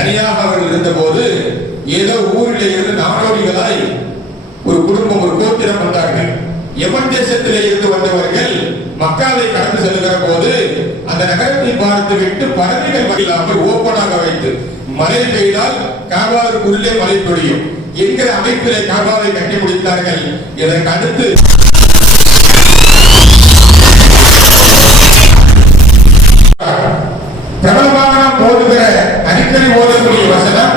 தனியாக அவர்கள் இருந்த போது ஏதோ ஊரில் இருந்து நாடோடிகளாய் ஒரு குடும்பம் ஒரு கோத்திரம் வந்தார்கள். யமன் தேசத்திலே இருந்து வந்தவர்கள் மக்காவை கடந்து செல்கிற போது அந்த நகரத்தை பார்த்து விட்டு பறவைகள் இல்லாமல் ஓப்பனாக வைத்து மழை பெய்தால் காபாவிற்குள்ளே மழை பொழியும் என்கிற அமைப்பிலே காபாவை கட்டி முடித்தார்கள். இதற்கு அடுத்து பிரபலமாக நாம் ஓதுகிற அடிக்கடி ஓதக்கூடிய வசனம்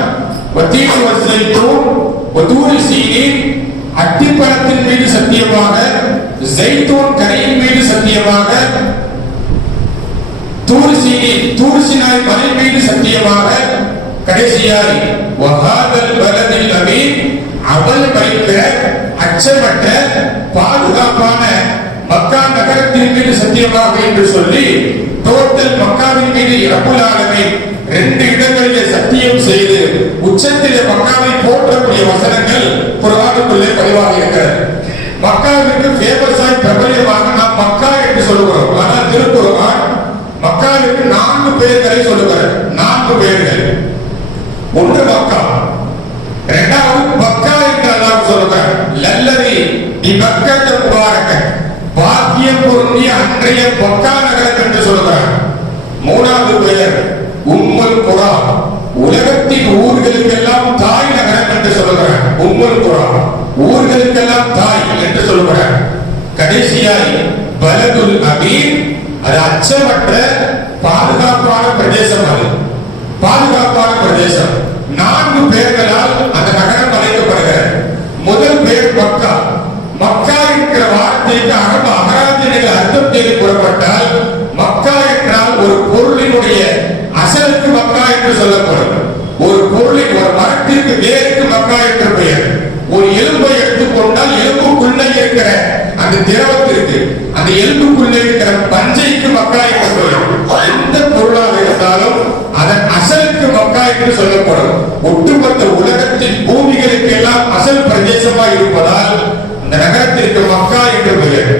அத்திப்பழத்தின் மீது சத்தியமாக, ஜைத்தூன் கரையின் மீது சத்தியமாக, தூர் சீனாய் மலை மீது சத்தியமாக, கடைசியாய் வஹாதல் பலதில் அமீன் அவள் வைத்த அச்சமற்ற பாதுகாப்பான மக்கா நகரத்தின் மீது சத்தியமாக என்று சொல்லி டோட்டல் மக்காவின் மீது ரப்புல் ஆலமீன் 2 இடங்களிலே சத்தியம் செய்து உச்சத்திலே மக்காவை போற்றக்கூடிய வசனங்கள் குர்ஆனுக்குள்ளே பதிவாக இருக்கிறது. மக்காவிற்கு ஃபேமஸாய் பிரபல்யமாக நாம் மக்கா என்று சொல்லுகிறோம். ஆனால் திருக்குர்ஆன் மக்காவிற்கு 4 பெயர்களை சொல்லுகிறது. 4 பெயர்கள். ஒன்று மக்கா, இரண்டாவது மக்கா என்று அல்லாஹ் சொல்லுகிறார். லல்லதி பிமக்கத முபாரக, பாக்கியம் பொருந்திய அன்றைய மக்கா நகரம் என்று சொல்லுகிறார். மூணாவது பெயர் உம்முல் குரா, உலகத்தின் ஊர்களுக்கெல்லாம் தாய் நகரம் என்று சொல்லுகிறார். உம்முல் குரா, ஊர்களுக்கெல்லாம் தாய் என்று சொல்லுகிறார். கடைசியாய் பலதுல் அமீன், அது அச்சமற்ற பாதுகாப்பான பிரதேசம். அது பாதுகாப்பான பிரதேசம். 4 பெயர்களால் அந்த நகரம் அழைக்கப்படுகிறது. முதல் பெயர் மக்கா. மக்கா என்கிற வார்த்தைக்கு அரபு அகராதியில் அர்த்தம் தேடி கூறப்பட்டால் மக்கா என்றால் ஒரு பொருளினுடைய அசலுக்கு மக்கா என்று சொல்லப்படும். ஒரு பொருளின் ஒரு மரத்திற்கு வேருக்கு மக்கா என்று பெயர். ஒரு எலும்பை எடுத்துக்கொண்டால் எலும்புக்குள்ளே இருக்கிற அந்த திரவத்திற்கு, அந்த எலும்புக்குள்ளே இருக்கிற பஞ்சைக்கு மக்கா என்று பெயர். எந்த பொருளாக இருந்தாலும் அதன் அசலுக்கு மக்கா என்று சொல்லப்படும். ஒட்டுமொத்த உலகத்தின் பூமிகளுக்கு எல்லாம் அசல் பிரதேசமாக இருப்பதால் இந்த நகரத்திற்கு மக்கா என்று பெயர்.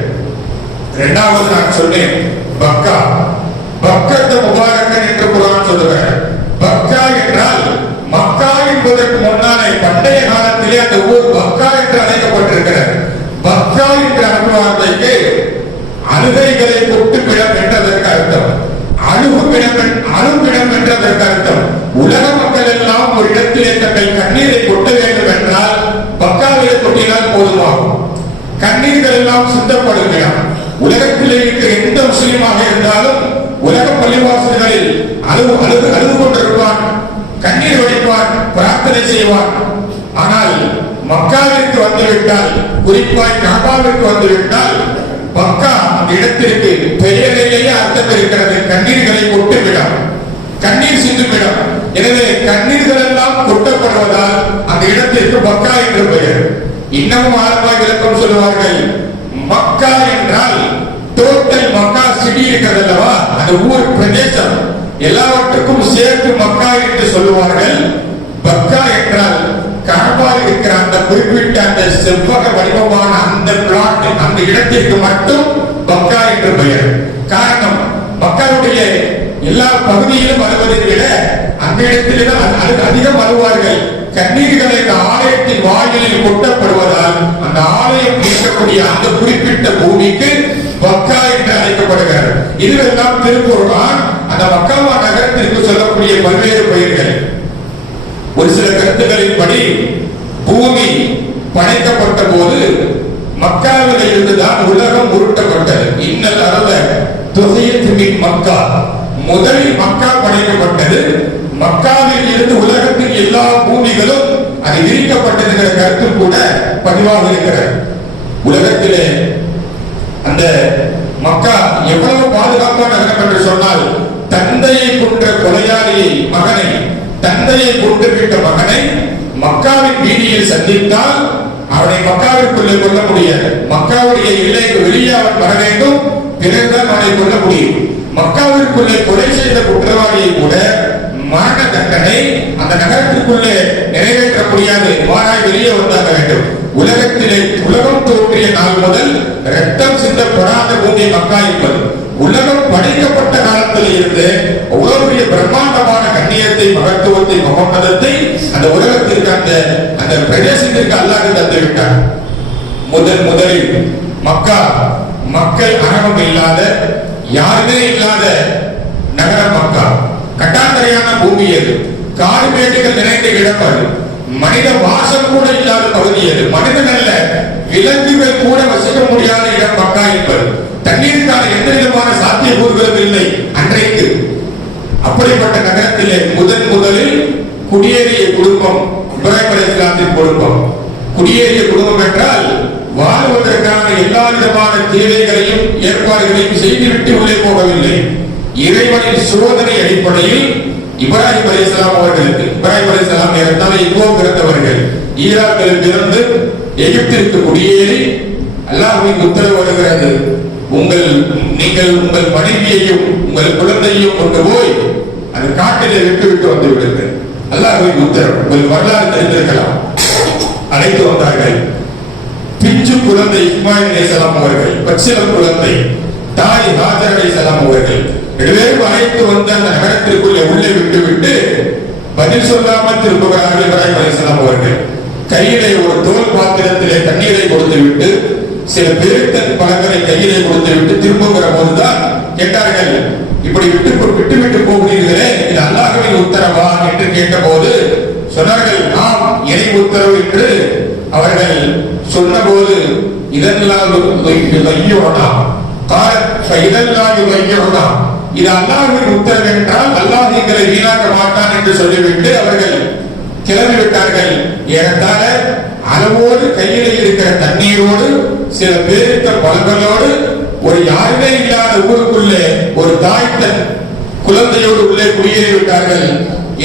இரண்டாவது நான் சொன்னேன் பக்கா. பக்கத்த முபாரக்கன் என்று குர்ஆன் சொல்லுகிறார். பக்கா என்றால் மக்கா என்பதற்கு முன்னாலே பண்டைய காலத்திலே அந்த ஊர் பக்கா என்று அழைக்கப்பட்டிருக்கிறது. பக்கா என்ற அனுவார்த்தைக்கு அழுகைகளை கொட்டுமிடம் என்றதற்கு அர்த்தம். அழுமிடம் என்றதற்கு அர்த்தம். உலக மக்கள் எல்லாம் ஒரு இடத்திலே தங்கள் கண்ணீரை கொட்ட வேண்டும் என்றால் பக்காவிலே கொட்டினால் போதுமாகும். கண்ணீர்கள் எல்லாம் சுத்தப்படுகிறார். உலகத்திலே இருக்கிற எந்த முஸ்லிமாக இருந்தாலும் உலக பள்ளிவாசல்களில் அழுது கொண்டிருப்பான், கண்ணீர் வடிப்பான், பிரார்த்தனை செய்வான். ஆனால் மக்காவிற்கு வந்துவிட்டால், குறிப்பாய் காபாவிற்கு வந்துவிட்டால், மக்கா அந்த இடத்திற்கு பெயரிலேயே அர்த்தம் இருக்கிறது. கண்ணீர்களை கொட்டுவிடும், கண்ணீர் சிந்துவிடும். எனவே கண்ணீர்கள் எல்லாம் கொட்டப்படுவதால் அந்த இடத்திற்கு மக்கா என்று பெயர். இன்னமும் ஆழமாக விளக்கம் சொல்லுவார்கள். மக்கா என்றால் டோட்டல் மக்கா சிட்டி இருக்கிறது அல்லவா, அந்த ஊர் பிரதேசம் எல்லாவற்றுக்கும் சேர்த்து மக்கா என்று சொல்லுவார்கள். மக்கா என்றால் காபாவில் இருக்கிற அந்த குறிப்பிட்ட அந்த செவ்வக வடிவமான அந்த பிளாட், அந்த இடத்திற்கு மட்டும் மக்கா என்று பெயர். காரணம், மக்காவுடைய எல்லா பகுதியிலும் அழுவதை விட அந்த இடத்திலே அதிகம் அழுவார்கள். கண்ணீர்களை இந்த ஆலயத்தின் வாயிலில் கொட்டப்படுவதால் அந்த ஆலயம் இருக்கக்கூடிய அந்த குறிப்பிட்ட பூமிக்கு மக்கா என்று அழைக்கப்படுகிறது. இதுவெல்லாம் திருக்குர்ஆன் அந்த மக்காவா நகரத்திற்கு சொல்லக்கூடிய பல்வேறு பெயர்கள். ஒரு சில கருத்துக்களின்படி பூமி படைக்கப்பட்ட போது மக்காவில் இருந்துதான் உலகம் உருட்டப்பட்டது. இன்னல் அருள தொகையின் மக்கா, முதலில் மக்கா படைக்கப்பட்டது. மக்காவில் இருந்து உலகத்தின் எல்லா பூமிகளும் அது விரிக்கப்பட்டதுங்கிற கருத்து கூட பதிவாக இருக்கிறது. உலகத்திலே அந்த மக்கா எவ்வளவு பாதுகாப்பான நகரம் என்று சொன்னால், தந்தையை கொன்ற கொலையாளியை மகனை, தந்தையை கொன்றுவிட்ட மகனை மக்காவின் வீதியில் சந்தித்தால் அவனை மக்காவிற்குள்ளே கொள்ள முடியாது. மக்காவுடைய எல்லைக்கு வெளியே அவன் வர வேண்டும், பிறகுதான் அவனை கொள்ள முடியும். மக்காவிற்குள்ளே கொலை செய்த குற்றவாளியை கூட மரண தண்டனை அந்த நகரத்திற்குள்ளே நிறைவேற்ற முடியாது, மாறாய் வெளியே வந்தாக வேண்டும். உலகத்திலே உலகம் தோன்றிய நாள் முதல் ரத்தம் சிந்தப்படாத பூமி மக்கா என்பது. உலகம் படைக்கப்பட்ட காலத்தில் இருந்து உலகிய பிரம்மாண்டமான கண்ணியத்தை, மகத்துவத்தை, மகோன்னதத்தை அந்த உலகத்திற்கு அந்த பிரதேசத்திற்கு அல்லாஹ் தந்து விட்டார். முதலில் மக்கா மக்கள் அறவம் இல்லாத, யாருமே இல்லாத நகரம் மக்கா. கட்டாந்தரையான பூமி அது, காடு மேடுகள் நிறைந்த இடம் அது, மனித வாசம் கூட இல்லாத பகுதி அது, மனிதன் அல்ல விலங்குகள் கூட வசிக்க முடியாத இடம் மக்கா என்பது. தண்ணீருக்கான எந்த விதமான சாத்தியக்கூறுகளும் இல்லை அன்றைக்கு. அப்படிப்பட்ட நகரத்திலே முதலில் குடியேறிய குடும்பம் இப்ராஹிம் அலைஹிஸ்ஸலாத்தின் குடும்பம். குடியேறிய குடும்பம் என்றால் வாழ்வதற்கான எல்லா விதமான தேவைகளையும் ஏற்பாடுகளையும் செய்துவிட்டு உள்ளே போகவில்லை. இறைவனின் சோதனை அடிப்படையில் இப்ராஹிம் அலைஹிஸ்ஸலாம் அவர்களுக்கு, இப்ராஹிம் அலைஹிஸ்ஸலாம் ஏறத்தாழ எங்கோ பிறந்தவர்கள், ஈராக்கில் பிறந்து எகிப்திற்கு குடியேறி அல்லாஹ்வின் உத்தரவு வருகிறது, நீங்கள் உங்கள் மனைவியையும் உங்கள் குழந்தையையும் கொண்டு போய் அந்த காட்டிலே விட்டு வந்து விடுங்கள். அல்லாஹ்வின் உத்தரவு. உங்கள் வரலாறு தெரிந்திருக்கலாம். அழைத்து வந்தார்கள். பிஞ்சு குழந்தை இஸ்மாயில் அலைஹிஸ்ஸலாம் அவர்கள், பச்சிளம் குழந்தை தாய் ஹாஜர் அலைஹிஸ்ஸலாம் அவர்கள் இருவரும் அழைத்து வந்து அந்த நகரத்திற்குள்ளே உள்ளே விட்டு பதில் சொல்லாமல் திரும்புகிறார்கள் இப்ராஹிம் அலைஹிஸ்ஸலாம் அவர்கள். கையிலே ஒரு தோல் பாத்திரத்திலே தண்ணீரை கொடுத்து விட்டு, சில பேருக்கு பழங்களை கையிலே கொடுத்து விட்டு திரும்புகிற போதுதான் கேட்டார்கள், இப்படி விட்டு போகிறீர்களே, இது அல்லாஹ்வின் உத்தரவா என்று கேட்டபோது சொன்னார்கள், ஆம் இறை உத்தரவு என்று அவர்கள் சொன்னபோது, இதெல்லாம் இது அல்லாஹ்வின் உத்தரவு என்றால் அல்லாஹ் எங்களை வீணாக்க மாட்டான் என்று சொல்லிவிட்டு அவர்கள் கிளம்பிவிட்டார்கள். ஏறத்தாழ அளவோடு கையிலே இருக்கிற தண்ணீரோடு சில பேரித்த பழங்களோடு ஒரு யாருமே இல்லாத ஊருக்குள்ளே ஒரு தாய் தன் குழந்தையோடு உள்ளே குடியேறிவிட்டார்கள்.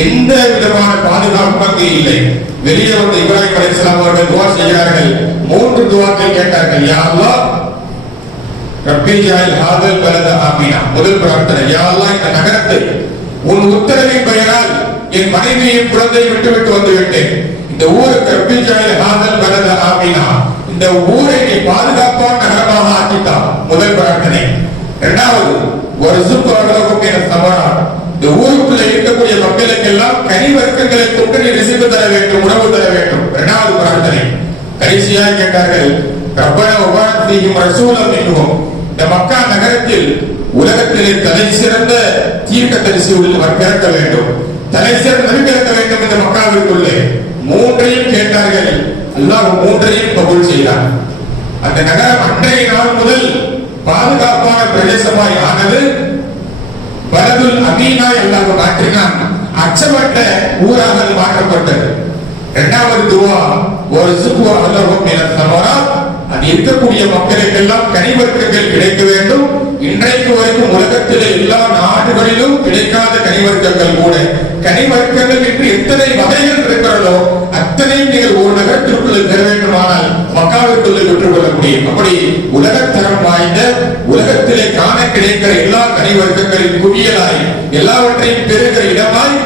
எந்த விதமான பாதுகாப்பும் அங்கே இல்லை. வெளியே வந்த இப்ராஹிம் அலைஹிஸ்ஸலாம் அவர்கள் துஆ செய்கிறார்கள். 3 துஆக்கள் கேட்டார்கள். யா அல்லாஹ் ரப்பி ஜஅல் ஹாதல் பலத ஆமீனா. முதல் பிரார்த்தனை, யா அல்லாஹ் இந்த நகரத்தை உன் உத்தரவின் பெயரால் என் மனைவியின் குழந்தையை விட்டு வந்து விட்டேன். இந்த ஊருக்கு ரப்பி ஜஅல் ஹாதல் பலத ஆமீனா, இந்த ஊரை நீ பாதுகாப்பான நகரமாக ஆக்கிட்டா. முதல் பிரார்த்தனை. இரண்டாவது, வர்சுக் அலஹும் மின ஸமராத், இந்த ஊருக்குள்ள இருக்கக்கூடிய மக்களுக்கெல்லாம் கனி வர்க்கங்களை கொண்டு நீ ரிஸ்க் தர வேண்டும், உணவு தர வேண்டும். இரண்டாவது பிரார்த்தனை. கடைசியாக கேட்டார்கள், ரப்பனா வபஅத் ஃபீஹிம் ரசூலன் மின்ஹும், இந்த மக்கா நகரத்தில் உலகத்திலே தலை சிறந்த தீர்க்கதரிசி பிறக்க வேண்டும், தலை சிறந்த நபி பிறக்க வேண்டும் இந்த மக்காவிற்குள்ளே. மூன்றையும் கேட்டார்கள். அல்லாஹ் மூன்றையும் கபூல் செய்தார். அந்த நகரம் அன்றைய நாள் முதல் பாதுகாப்பான பிரதேசமாய் ஆனது. பலதுல் அமீனாய் அல்லாஹ் மாற்றினான். அச்சமற்ற ஊராக மாற்றப்பட்டது. இரண்டாவது துவா, ஒரு சுக்குவா அல்லாஹும் மின ஸமராத், அது இருக்கக்கூடிய மக்களுக்கெல்லாம் கனிவர்க்கங்கள் கிடைக்க வேண்டும். இன்றைக்கு வரைக்கும் உலகத்திலே எல்லா நாடுகளிலும் கிடைக்காத கனிவர்க்கங்கள் கூட, கனிவர்க்கங்கள் என்று எத்தனை வகைகள் இருக்கிறதோ அத்தனையும் நீங்கள் ஒரு நகரத்திற்குள்ள பெற வேண்டுமானால் மக்காவிற்குள்ளே பெற்றுக்கொள்ள முடியும். அப்படி உலகத்தரம் வாய்ந்த, உலகத்திலே காண கிடைக்கிற எல்லா கனிவர்க்கங்களின் குவியலாய், எல்லாவற்றையும் பெறுகிற இடமாய்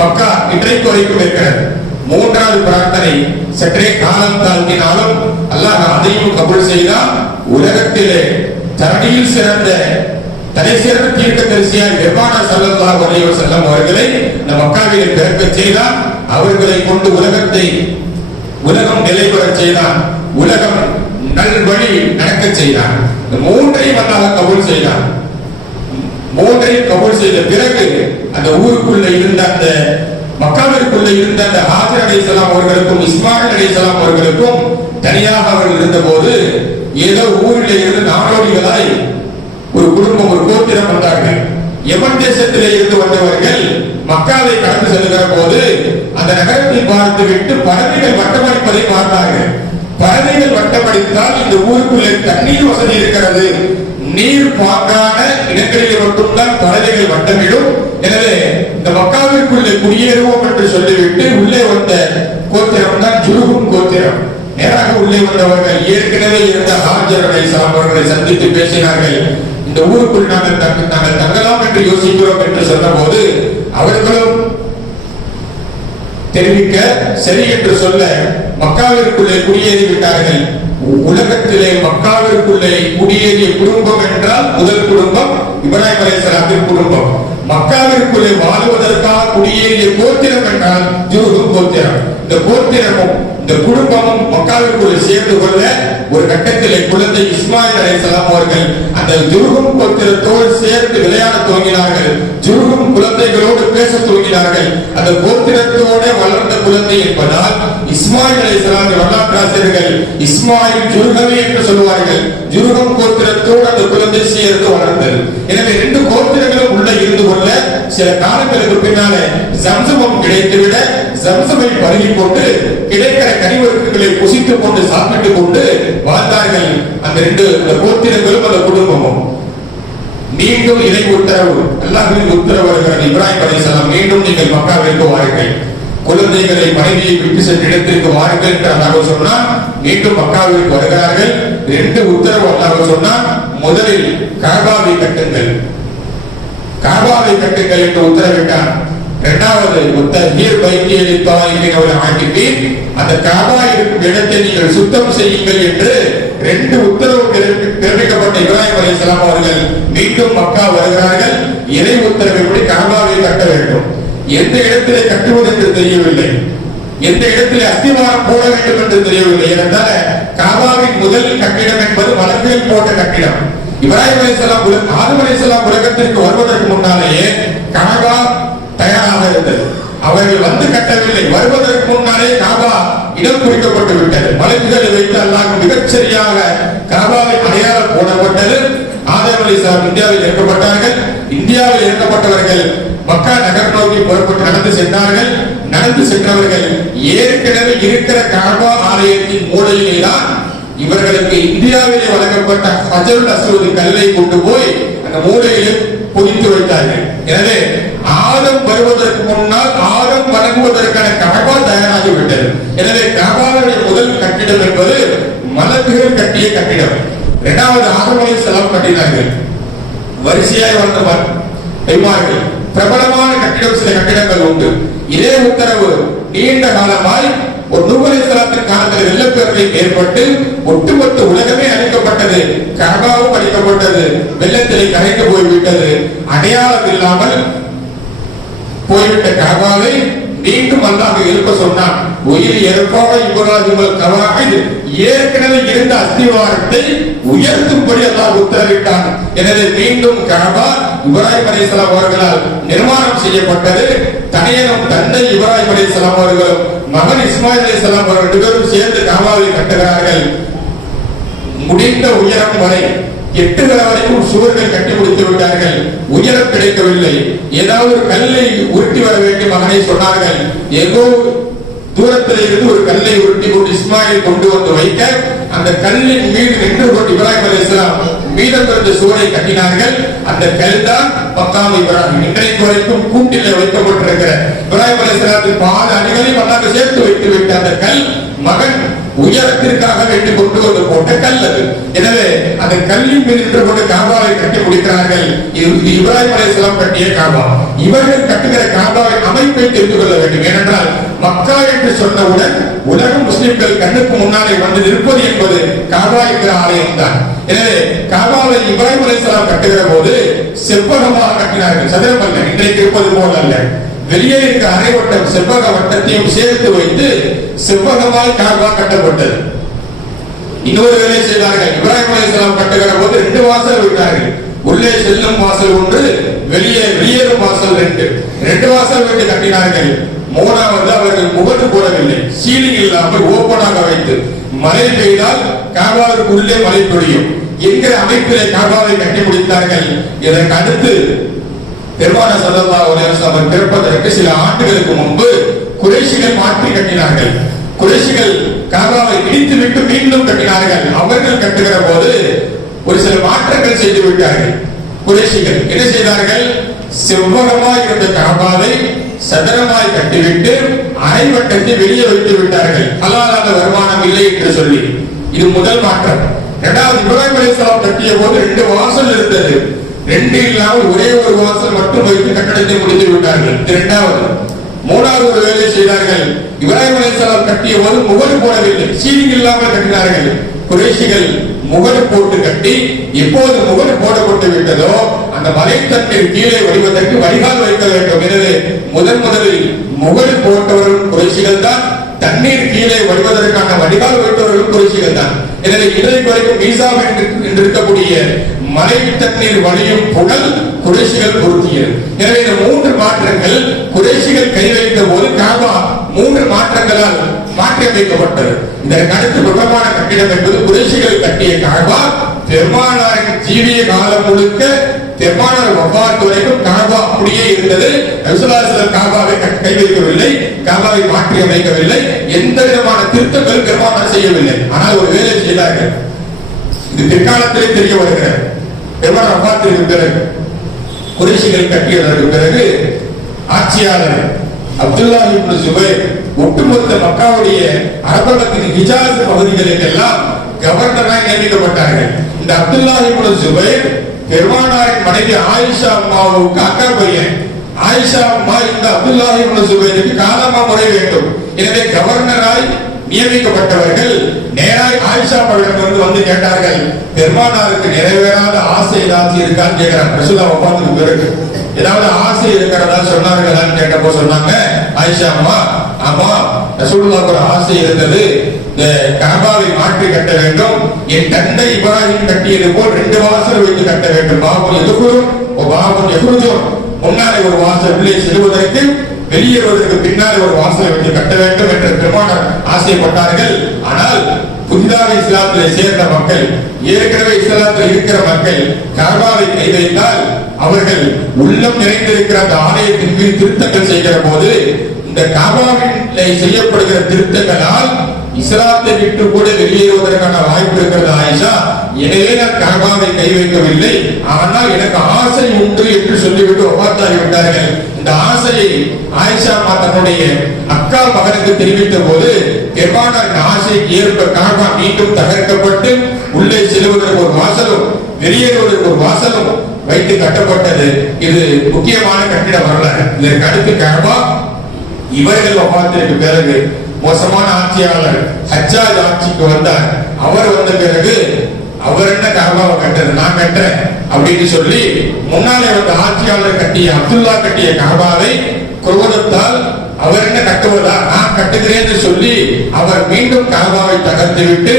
மக்கா இன்றைக்கு வரைக்கும் இருக்கிறது. மூன்றாவது பிரார்த்தனை, சற்றே காலம் தாழ்த்தினாலும் அல்லாஹ் அதையும் கபூல் செய்தால் உலகத்திலே தரணியில் சிறந்த தலை சிறந்த தீர்க்கதரிசியாய் பெருமானா ஸல்லல்லாஹு அலைஹி வஸல்லம் அவர்களை இந்த மக்காவிலே பிறக்க செய்தார். அவர்களை கொண்டு உலகம் நிலை பெறச் செய்தான், உலகம் நல்வழி நடக்க செய்தான். இந்த மூன்றையும் அல்லாஹ் கபூல் செய்தான். மூன்றையும் கபூல் செய்த பிறகு அந்த ஊருக்குள்ள இருந்த, அந்த மக்காவிற்குள்ள இருந்த அந்த ஹாஜர் அலைஹிஸ்ஸலாம் அவர்களுக்கும் இஸ்மாயில் அலைஹிஸ்ஸலாம் அவர்களுக்கும் தனியாக அவர்கள் இருந்த போது, ஏதோ ஊரில் இருந்து நாடோடிகளாய் ஒரு குடும்பம், ஒரு கோத்திரம் வந்தார்கள். யமன் தேசத்திலே இருந்து வந்தவர்கள் மக்காவை கடந்து செல்கிற போது அந்த நகரத்தை பார்த்து விட்டு பறவைகள் வட்டமடிப்பதை பார்த்தார்கள். பறவைகள் வட்டமடித்தால் இந்த ஊருக்குள்ளே தண்ணீர் வசதி இருக்கிறது, நீர் பாங்கான இடங்களில் மட்டும்தான் பறவைகள் வட்டமிடும். எனவே இந்த மக்காவிற்குள்ளே குடியேறுவோம் என்று சொல்லிவிட்டு உள்ளே வந்த கோத்திரம் தான் ஜுருஹும் கோத்திரம். நேராக உள்ளே வந்தவர்கள் ஏற்கனவே இருந்த ஹாஜர் அலைஹிஸ்ஸலாம் அவர்களை சந்தித்து பேசினார்கள். இந்த ஊருக்குள் நாங்கள் தங்கலாம் என்று யோசிக்கிறோம் என்று சொன்ன போது அவர்களும் தெரிவிக்க சரி என்று சொல்ல மக்காவிற்குள்ளே குடியேறி விட்டார்கள். உலகத்திலே மக்காவிற்குள்ளே குடியேறிய குடும்பம் என்றால் முதல் குடும்பம் இப்ராஹிம் அலைஹிஸ்ஸலாத்தின் குடும்பம். மக்காவிற்குள்ளே வாழ்வதற்காக குடியேறிய கோத்திரம் என்றால் ஜுர்ஹும் கோத்திரம். இந்த கோத்திரமும் இந்த குடும்பமும் மக்காவிற்குள்ளே சேர்ந்து கொள்ள ஒரு கட்டத்திலே குழந்தை இஸ்மாயில் அலைஹிஸ்ஸலாம் அவர்கள் அந்த ஜுர்ஹும் கோத்திரத்தோடு சேர்ந்து விளையாட துவங்கினார்கள். ஜுர்ஹும் குழந்தைகளோடு பேச துவங்கினார்கள். அந்த கோத்திரத்தோடு வளர்ந்த குழந்தை என்பதால் இஸ்மாயில் அலைஹிஸ்ஸலாம் வரலாற்றாசிரியர்கள் இஸ்மாயில் ஜுர்ஹமி என்று சொல்வார்கள். ஜுர்ஹும் கோத்திரத்தோடு அந்த குழந்தை சேர்ந்து வளர்ந்தது. எனவே ரெண்டு கோத்திரங்களும் உள்ள இருந்து கொள்ள சில காலங்களுக்கு பின்னாலே ஜம்சமும் கிடைத்துவிட ஜம்சமை பருகி கொண்டு கிடைக்கிற கனிவர்க்கங்களை புசித்துக் கொண்டு சாப்பிட்டுக் கொண்டு வாழ்ந்தார்கள். அந்த ரெண்டு கோத்திரங்களும் அந்த குடும்பமும். மீண்டும் இறை உத்தரவு, அல்லாஹ்வின் உத்தரவு வருகிறது. இப்ராஹிம் அலைஹிஸ்ஸலாம் மீண்டும் நீங்கள் மக்காவிற்கு வாருங்கள், குழந்தைகளை மனைவியை விட்டு சென்ற இடத்திற்கு வாருங்கள் என்று அல்லாஹ் சொன்னார். மீண்டும் மக்காவிற்கு வருகிறார்கள். ரெண்டு உத்தரவு அல்லாஹ் சொன்னார். முதலில் காபாவை கட்டுங்கள், காபாவை கட்டுங்கள் என்று உத்தரவிட்டார். இரண்டாவது முத்தஹீர் பைத்தியலி தாயிபின் ஒரு ஆகிபீன், அந்த காபா இருக்கும் இடத்தை நீங்கள் சுத்தம் செய்யுங்கள் என்று ரெண்டு உத்தரவு பிறப்பிக்கப்பட்ட இப்ராஹிம் அலைஹிஸ்ஸலாம் அவர்கள் மீண்டும் மக்கா வருகிறார்கள். இறை உத்தரவின்படி காபாவை கட்ட வேண்டும். எந்த இடத்திலே கட்டுவது என்று தெரியவில்லை, எந்த இடத்திலே அஸ்திவாரம் போட வேண்டும் என்று தெரியவில்லை. ஏனென்றால் காபாவின் முதல் கட்டிடம் என்பது மலக்குகள் போட்ட கட்டிடம். இப்ராஹிம் அலைஹிஸ்ஸலாம் ஆதம் அலைஹிஸ்ஸலாம் உலகத்திற்கு வருவதற்கு முன்னாலேயே காபா தயாராக இருந்தது. அவர்கள் வந்து கட்டவில்லை, வருவதற்கு முன்னாலே காபா இடம் குறிக்கப்பட்டு விட்டது. மலக்குகளை வைத்து அல்லாஹ் மிகச்சரியாக காபாவை அடையாளம் போடப்பட்டது. ஆதம் அலைஹிஸ்ஸலாம் இந்தியாவில் இறக்கப்பட்டார்கள். இந்தியாவில் இறக்கப்பட்டவர்கள் மக்கா நகர் நோக்கி புறப்பட்டு நடந்து சென்றார்கள். நடந்து சென்றவர்கள் ஏற்கனவே இருக்கிற காபா ஆலயத்தின் மூலையிலே தான் இவர்களுக்கு இந்தியாவிலே வழங்கப்பட்ட ஹஜருல் அஸ்வத் கல்லை கொண்டு போய் அந்த மூலையிலே பொதித்து வைத்தார்கள். எனவே ஆதம் வருவதற்கு முன்னால் ஆதம் வணங்குவதற்கான காபா தயாராகிவிட்டது. எனவே காபாவுடைய முதல் கட்டிடம் என்பது மலக்குகள் கட்டிய கட்டிடம். இரண்டாவது ஆதம் அலைஹிஸ்ஸலாம் கட்டினார்கள். வரிசையாய் வந்தவர் கைமார்கள் பிரபலமான கட்டிடம், சில கட்டிடங்கள் உண்டு. இதே உத்தரவு நீண்ட காலமாய் ஒரு நூஹ் அலைஹிஸ்ஸலாத்தின் காலத்தில் வெள்ளப்பெருக்கு ஏற்பட்டு ஒட்டுமொத்த உலகமே அழிக்கப்பட்டது, காபாவும் அழிக்கப்பட்டது, வெள்ளத்திலே கரைந்து போய்விட்டது. அடையாளம் இல்லாமல் போய்விட்ட காபாவை மீண்டும் அல்லாஹ் எழுப்ப சொன்னான். உயிர் எழுப்பாக இப்ராஹிம் கவாயித், ஏற்கனவே இருந்த அஸ்திவாரத்தை உயர்த்தும்படி அல்லாஹ் உத்தரவிட்டான். எனவே மீண்டும் காபா இப்ராஹிம் அலைஹிஸ்ஸலாம் அவர்களால் நிர்மாணம் செய்யப்பட்டது. தனையனும் தந்தை இப்ராஹிம் அலைஹிஸ்ஸலாம் அவர்களும் மகன் இஸ்மாயில் அலைஹிஸ்ஸலாம் அவர்கள் ரெண்டு பேரும் சேர்ந்து காபாவை கட்டுகிறார்கள். முடிந்த உயரம் வரை 8 வரைக்கும் சுவர்கள் கட்டி முடித்து விட்டார்கள். உயரம் கிடைக்கவில்லை. ஏதாவது ஒரு கல்லை உருட்டி வர வேண்டிய மகனை சொன்னார்கள். எங்கோ தூரத்தில் இருந்து ஒரு கல்லை உருட்டி கொண்டு இஸ்மாயில் கொண்டு வந்து வைக்க அந்த கல்லின் மீது நின்று கொண்டு இப்ராஹிம் அலைஹிஸ்ஸலாம் மீதம் இருந்த சுவரை கட்டினார்கள். அந்த கல் தான் மக்காம் இப்ராஹிம். இன்றைக்கு வரைக்கும் கூட்டிலே வைக்கப்பட்டிருக்கிற இப்ராஹிம் அலைஹிஸ்ஸலாத்தின் பாத அணிகளையும் அல்லாஹ் சேர்த்து வைத்து விட்ட அந்த கல் மகன் உயரத்திற்காக வேண்டி கொண்டு வந்து போட்ட கல் அது. எனவே அந்த கல்லின் மீது நின்று கொண்டு காபாவை கட்டி முடிக்கிறார்கள். இது இப்ராஹிம் அலைஹிஸ்ஸலாம் கட்டிய காபா. இவர்கள் கட்டுகிற காபாவை அமைப்பை தெரிந்து கொள்ள வேண்டும். ஏனென்றால் மக்கா என்று சொன்னவுடன் உலக முஸ்லிம்கள் கண்ணுக்கு முன்னாலே வந்து நிற்பது என்பது காபா என்கிற ஆலயம் தான். எனவே காபாவை இப்ராஹிம் அலைஹிஸ்ஸலாம் கட்டுகிற போது செவ்வகமாக கட்டினார்கள், சதுரமல்ல, இன்றைக்கு இருப்பது போல அல்ல. வெளியே இருக்க அரைவட்டம் செவ்வக வட்டத்தையும் சேர்த்து வைத்து செவ்வகமாய் காபா கட்டப்பட்டது. இன்னொரு வேலை செய்தார்கள். இப்ராஹிம் அலைஹிஸ்ஸலாம் கட்டுகிற போது 2 வாசல் விட்டார்கள். உள்ளே செல்லும் வாசல் ஒன்று, வெளியே வெளியேறும் வாசல் 2. 2 வாசல் விட்டு கட்டினார்கள். மூணாவது அவர்கள் முகடு போடவில்லை, சீலிங் இல்லாமல் ஓப்பனாக வைத்து மழை பெய்தால் காபாவிற்கு உள்ளே மழை பொழியும் என்கிற அமைப்பிலே காபாவை கட்டி முடித்தார்கள். இதற்கு அடுத்து பெருமான ஸல்லல்லாஹு அலைஹி வஸல்லம் பிறப்பதற்கு சில ஆண்டுகளுக்கு முன்பு குறைஷிகள் மாற்றி கட்டினார்கள். குறைஷிகள் காபாவை இடித்துவிட்டு மீண்டும் கட்டினார்கள். அவர்கள் கட்டுகிற போது ஒரு சில மாற்றங்கள் செய்து விட்டார்கள். குறைஷிகள் என்ன செய்தார்கள்? செவ்வகமாய் இருந்த காபாவை சதுரமாய் கட்டிவிட்டு அரைவட்டத்தை வெளியே வைத்து விட்டார்கள். ஹலாலான வருமானம் இல்லை என்று சொல்லி. இது முதல் மாற்றம். இரண்டாவது, இப்ராஹிம் அலைஹிஸ்ஸலாம் கட்டிய போது 2 வாசல் இருந்தது. 2 இல்லாமல் ஒரே ஒரு வாசல் மட்டும் வைத்து கட்டடத்தை முடித்து விட்டார்கள். இரண்டாவது, மூணாவது ஒரு வேலை செய்தார்கள். இப்ராஹிம் அலைஹிஸ்ஸலாம் கட்டிய போது முகடு போடவில்லை, சீலிங் இல்லாமல் கட்டினார்கள். குறைஷிகள் முகடு போட்டு கட்டி, எப்போது முகடு போடப்பட்டு விட்டதோ அந்த மலைத்தண்ணீர் கீழே வடிவதற்கு வடிகால் வைக்க வேண்டும். எனவே முதலில் முகடு போட்டவர்கள் குறைஷிகள் தான், தண்ணீர் கீழே வடிவதற்கான வடிகால் வைத்தவர்கள் குறைஷிகள் தான். எனவே இன்றைக்கு வரைக்கும் மீசா என்று இருக்கக்கூடிய மலை தண்ணீர் வடியும் புகழ் குறைஷிகள் பொருத்தியது. எனவே இந்த மூன்று மாற்றங்கள் குறைஷிகள் கை வைத்த போது காபா மூன்று மாற்றங்களால் மாற்றி அமைக்கப்பட்டது. இதற்கு அடுத்து பிரபலமான கட்டிடம் என்பது குறைஷிகள் கட்டிய காபா. பெருமானாரின் ஜீவிய காலம் முழுக்க பெருமானார் வஃபாத் வரைக்கும் காபா அப்படியே இருந்தது. ரசூலுல்லாஹி ஸல்லல்லாஹு அலைஹி வஸல்லம் காபாவை கை வைக்கவில்லை, காபாவை மாற்றி அமைக்கவில்லை, எந்த விதமான திருத்தங்கள் பெருமானார் செய்யவில்லை. ஆனால் ஒரு வேலை செய்தார்கள். இது பிற்காலத்திலே தெரிய வருகிறது. பெருமானார் வஃபாத்திற்கு பிறகு குறைஷிகள் கட்டியதற்கு பிறகு ஆட்சியாளர் அப்துல்லாஹ் இப்னு ஜுபைர் ஒட்டுமொத்த மக்காவுடைய அரபகத்தின் ஹிஜாஸ் பகுதிகளில் எல்லாம் கவர்னராக நியமிக்கப்பட்டார்கள். இந்த அப்துல்லாஹ் இப்னு ஜுபைர் பெருமானாரின் மனைவி ஆயிஷா அம்மாவுக்கு அக்கா பையன். ஆயிஷா அம்மா இந்த அப்துல்லாஹ் இப்னு ஜுபைருக்கு காலமா முறை வேண்டும். எனவே கவர்னராய் நியமிக்கப்பட்டவர்கள் நேராய் ஆயிஷா அவர்களிடம் வந்து கேட்டார்கள், பெருமானாருக்கு நிறைவேறாத ஆசை ஏதாச்சும் இருக்கான்னு கேட்கிறாங்க. ரசூலுல்லாஹ் வஃபாத்துக்கு பிறகு ஏதாவது ஆசை இருக்கிறதா சொன்னார்களான்னு கேட்டப்போ சொன்னாங்க ஆயிஷா அம்மா, ஆமா ரசூலுல்லாஹ்வுக்கு ஒரு ஆசை இருந்தது, இந்த காபாவை மாற்றி கட்ட வேண்டும், என் தந்தை இப்ராஹிம் கட்டியது போல் 2 வாசல் வைத்து கட்ட வேண்டும். பாபுல் யதுகுரும் பாபுல் யஹ்ருஜும், முன்னாலே ஒரு வாசல் உள்ளே செல்வதற்கு, வெளியேறுவதற்கு பின்னாலே ஒரு வாசலை வைத்து கட்ட வேண்டும் என்று பெருமானார் ஆசைப்பட்டார்கள். ஆனால் புதிதாக இஸ்லாத்தில் சேர்ந்த மக்கள், ஏற்கனவே இஸ்லாத்தில் இருக்கிற மக்கள் காபாவை கை வைத்தால் அவர்கள் உள்ளம் நிறைந்திருக்கிற அந்த ஆலயத்தின் மீது திருத்தங்கள் செய்கிற போது இந்த காபாவில் செய்யப்படுகிற திருத்தங்களால் இஸ்லாத்தை விட்டு கூட வெளியேறுவதற்கான வாய்ப்பு இருக்கிறது ஆயிஷா. எனவே நான் காபாவை கை வைக்கவில்லை, ஆனால் எனக்கு ஆசை உண்டு என்று சொல்லிவிட்டு வஃபாத்தாகி விட்டார்கள். இந்த ஆசையை ஆயிஷா தன்னுடைய அக்கா மகனுக்கு தெரிவித்த போது பெருமானார் ஆசைக்கு ஏற்ப காபா மீண்டும் தகர்க்கப்பட்டு உள்ளே செல்வதற்கு ஒரு வாசலும் வெளியேறுவதற்கு ஒரு வாசலும் வைத்து கட்டப்பட்டது. இது முக்கியமான கட்டிட வரலாறு. இதற்கு அடுத்து காபா இவர்கள் வஃபாத்திற்கு பிறகு மோசமான ஆட்சியாளர் ஹஜ்ஜாஜ் ஆட்சிக்கு வந்தார். அவர் வந்த பிறகு அவர் என்ன காபாவை கட்டது, நான் கட்டுறேன் அப்படின்னு சொல்லி முன்னாலே வந்த ஆட்சியாளர் கட்டிய அப்துல்லா கட்டிய காபாவை குரோதத்தால் அவர் என்ன கட்டுவதா, நான் கட்டுகிறேன்னு சொல்லி அவர் மீண்டும் காபாவை தகர்த்து விட்டு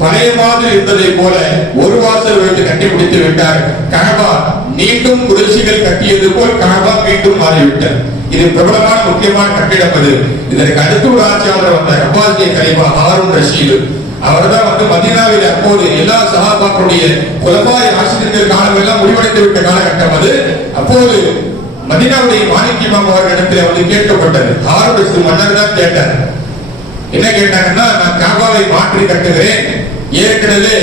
பழைய மாதிரி இருந்ததை போல ஒரு வாசல் வைத்து கட்டி முடித்து விட்டார். காபா மீண்டும் குறைஷிகள் கட்டியது போல் காபா மீண்டும் மாறிவிட்டார். இது பிரபலமான முக்கியமான கட்டிடம். அது இதற்கு அடுத்து ஒரு ஆட்சியாளர் வந்தார், அப்பாசிய கலீஃபா ஹாரூன் ரஷீது. அவர்தான் வந்து மதீனாவில் அப்போது எல்லா சஹாபாக்களுடைய குலபாய் ராஷிதீன்கள் காலம் எல்லாம் முடிவடைந்து விட்ட காலகட்டம் அது. அப்போது மதீனாவுடைய மாலிக் இமாம் அவர்களிடத்தில் வந்து கேட்கப்பட்டது. ஹாரூன் ரஷீது மன்னர் தான் கேட்டார். என்ன கேட்டாங்கன்னா, நான் காபாவை மாற்றி கட்டுகிறேன், ஏற்கனவே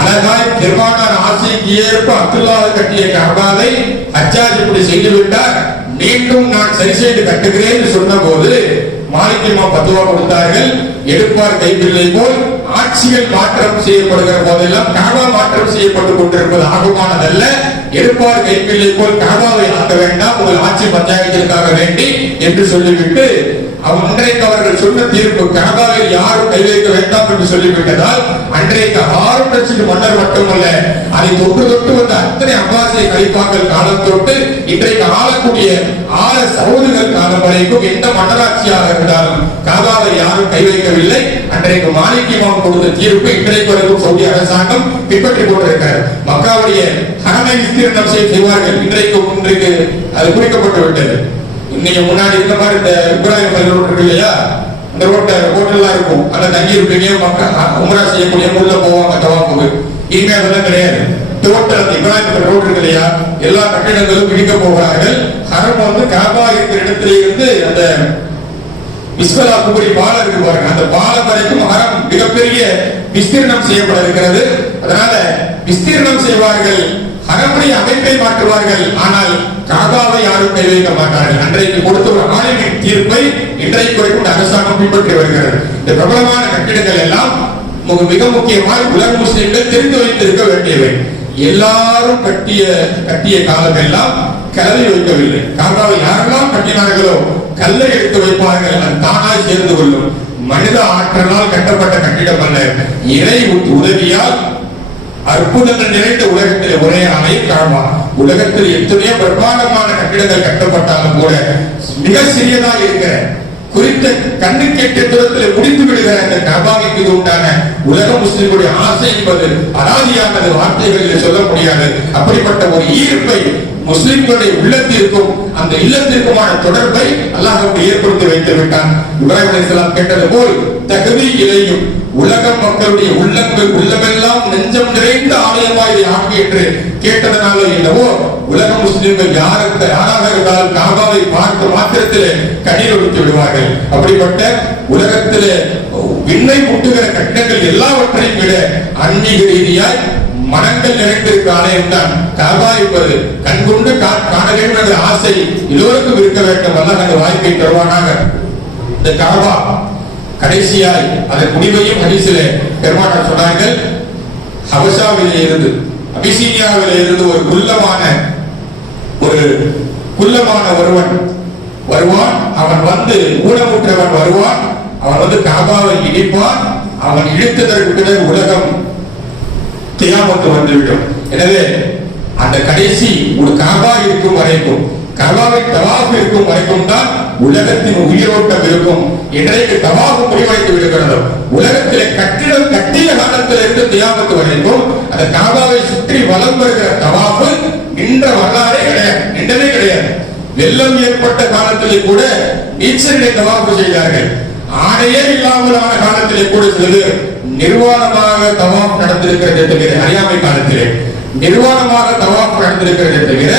அழகாய் பெருமானார் ஆசைக்கு ஏற்ப அப்துல்லாஹ் கட்டிய காபாவை ஹஜ்ஜாஜ் இப்படி செய்து விட்டார், மீண்டும் நான் சரி செய்து கட்டுகிறேன் சொன்ன போது மாலிக் இமாம் பத்துவா கொடுத்தார்கள், எடுப்பார் கைப்பிள்ளை போல் ஆட்சிகள் மாற்றம் செய்யப்படுகிற போதெல்லாம் காபா மாற்றம் செய்யப்பட்டுக் கொண்டிருப்பது ஆகுமானதல்ல. எடுப்பார் கைப்பிள்ளை போல் காபாவை ஆக்க வேண்டாம், உங்கள் ஆட்சி பஞ்சாயத்திற்காக வேண்டி என்று சொல்லிவிட்டு அன்றைக்கு அவர்கள் சொன்ன தீர்ப்பு காபாவில் யாரும் கை வைக்க வேண்டாம் என்று சொல்லிவிட்டதால் அன்றைக்கு ஹாரூன் ரஷீது மன்னர் மட்டுமல்ல, அதை தொட்டு தொட்டு வந்த அத்தனை அப்பாசிய கலீஃபாக்கள் காலம் தொட்டு இன்றைக்கு ஆளக்கூடிய சவுதிகள் காலம் வரைக்கும் எந்த மன்னராட்சியாக இருந்தாலும் காபாவை யாரும் கை வைக்கவில்லை. அன்றைக்கு மாலிக் இமாம் கொடுத்த தீர்ப்பு இன்றைக்கு வரைக்கும் சவுதி அரசாங்கம் பின்பற்றி கொண்டிருக்கிறார். மக்காவுடைய ஹரமை விஸ்தீர்ணம் செய்வார்கள். இன்றைக்கு அது குறிக்கப்பட்டு விட்டது. இன்னைக்கு முன்னாடி இந்த மாதிரி இந்த இப்ராஹிம் ரோட் இருக்கு இல்லையா, இந்த ரோட்டை ஹோட்டல்லாம் இருக்கும், அங்க தங்கி இருப்பீங்க, உம்ரா செய்யக்கூடிய உள்ள போவாங்க தவாப்புக்கு. இனிமே அதெல்லாம் கிடையாது. டோட்டல் இப்ராஹிம் ரோட் இருக்கு இல்லையா, எல்லா கட்டிடங்களும் இடிக்க போகிறார்கள். ஹரம் வந்து காபா இருக்கிற இடத்துல இருந்து அந்த விஸ்வலா குபரி பாலம் இருக்கு பாருங்க, அந்த பாலம் வரைக்கும் ஹரம் மிகப்பெரிய விஸ்தீர்ணம் செய்யப்பட இருக்கிறது. அதனால விஸ்தீர்ணம் செய்வார்கள், ஹரமுடைய அமைப்பை மாற்றுவார்கள், ஆனால் காபாவை யாரும் கை வைக்க மாட்டார்கள். அன்றைக்கு கொடுத்த ஒரு ஆணையின் தீர்ப்பை இன்றைக்கு வரைக்கும் அரசாங்கம் பின்பற்றி வருகிறது. இந்த பிரபலமான கட்டிடங்கள் எல்லாம் மிக முக்கியமாக உலக முஸ்லிம்கள் தெரிந்து வைத்திருக்க வேண்டியவை. எல்லாரும் கட்டிய காலம் எல்லாம் கல்லை வைக்கவில்லை. காபாவை யாரெல்லாம் கட்டினார்களோ கல்லை எடுத்து வைப்பார்கள், அது தானாய் சேர்ந்து கொள்ளும். மனித ஆற்றலால் கட்டப்பட்ட கட்டிடம் அல்ல, இறை உதவியால் அற்புதங்கள் நிறைந்த உலகத்தில் ஒரே ஆலயம் காபா. உலகத்தில் எத்தனையோ பிரம்மாண்டமான கட்டிடங்கள் கட்டப்பட்டாலும் கூட மிக சிறியதாக இருக்கிற குறித்த கண்ணு கேட்ட தூரத்தில் முடித்து விடுகிற அந்த காபாவிற்கு உண்டான உலக முஸ்லிம்களுடைய ஆசை என்பது அனாதியானது, வார்த்தைகளில் சொல்ல முடியாது. அப்படிப்பட்ட ஒரு ஈர்ப்பை முஸ்லிம்களுடைய உள்ளத்திற்கும் அந்த இல்லத்திற்குமான தொடர்பை அல்லாஹ் ஏற்படுத்தி வைத்து விட்டான். இப்ராஹிம் அலைஹிஸ்ஸலாம் கேட்டது போல் தகுதி இலையும் உலக மக்களுடைய உள்ளமெல்லாம் நெஞ்சம் நிறைந்த ஆலயமாக இதை ஆக்கி என்று கேட்டதனால என்னவோ உலக முஸ்லிம்கள் யாராக இருந்தாலும் காபாவை பார்த்து மாத்திரத்திலே கண்ணீர் ஒழித்து விடுவார்கள். அப்படிப்பட்ட உலகத்திலே விண்ணை முட்டுகிற கட்டங்கள் எல்லாவற்றையும் விட ஆன்மீக ரீதியாய் மனங்கள் நிறைந்திருக்க ஆலயம் தான் காபா என்பது. கண்கொண்டு காண வேண்டும் என்ற ஆசை எல்லோருக்கும் இருக்க வேண்டும். அல்ல அந்த வாய்ப்பை தருவானாக. இந்த காபா கடைசியாய் அதன் முடிவையும் ஹதீஸிலே பெருமானார் சொன்னார்கள். ஹபஷாவிலே இருந்து அபிசீனியாவிலே இருந்து ஒரு குள்ளமான ஒருவன் வருவான். அவன் வந்து ஊனமுற்றவன் வருவான். அவன் வந்து காபாவை இடிப்பான். அவன் இழுத்ததற்கு பிறகு உலகம் கியாமத்து வந்துவிடும். எனவே அந்த கடைசி ஒரு காபா இருக்கும் வரைக்கும், காபாவை தவாஃப் இருக்கும் வரைக்கும் தான் உலகத்தின் உயிரோட்டம் இருக்கும். இன்றைக்கு தவாஃப் முடிவடைந்து விடுகிறது. உலகத்திலே கட்டிடம் கட்டிய காலத்திலிருந்து கியாமத்து வரைக்கும் அந்த காபாவை சுற்றி வலம் வருகிற தவாஃப் நின்ற வரலாறே கிடையாது, நின்றதே கிடையாது. வெள்ளம் ஏற்பட்ட காலத்திலே கூட நீச்சலை தவாஃப் செய்தார்கள். ஆடையே இல்லாமலான காலத்திலே கூட சில நிர்வாணமாக தவாஃப் நடந்திருக்கிறது தவிர, அறியாமை காலத்திலே நிர்வாணமாக தவாஃப் நடந்திருக்கிறது தவிர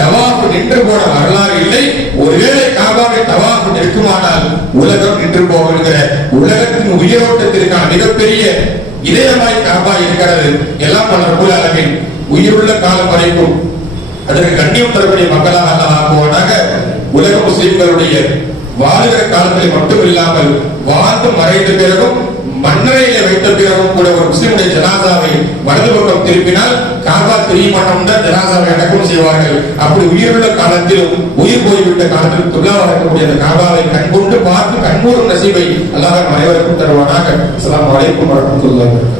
தவாஃப் நின்று போன வரலாறு இல்லை. ஒருவேளை காபாவை தவாஃப் நிற்குமானால் உலகம் நின்று போகிற உலகத்தின் உயிரோட்டத்திற்கான மிகப்பெரிய இதயமாய் காபா இருக்கிறது. எல்லாம் பல ரப்பல் ஆலமீன் உயிருள்ள காலம் வரைக்கும் அதற்கு கண்ணியம் தரக்கூடிய மக்களாக அல்லாஹ் ஆக்குவானாக. உலக முஸ்லிம்களுடைய வாழுகிற காலத்தில் மட்டும் இல்லாமல் வாழ்ந்து மறைந்த பிறகும் மன்னரையில வைத்த பிறகும் கூட ஒரு முஸ்லிமுடைய ஜனாசாவை வலது பக்கம் திருப்பினால் காபா திரிமணம் தான் ஜனாசாவை அடக்கம் செய்வார்கள். அப்படி உயிருள்ள காலத்திலும் உயிர் போய்விட்ட காலத்திலும் துல்லாவாக இருக்கக்கூடிய அந்த காபாவை கண்கொண்டு பார்த்து கண்மூறும் நசீபை அல்லாஹ் அனைவருக்கும் தருவானாக. அஸ்ஸலாமு அலைக்கும் வரஹ்மத்துல்லாஹி வபரகாத்துஹு.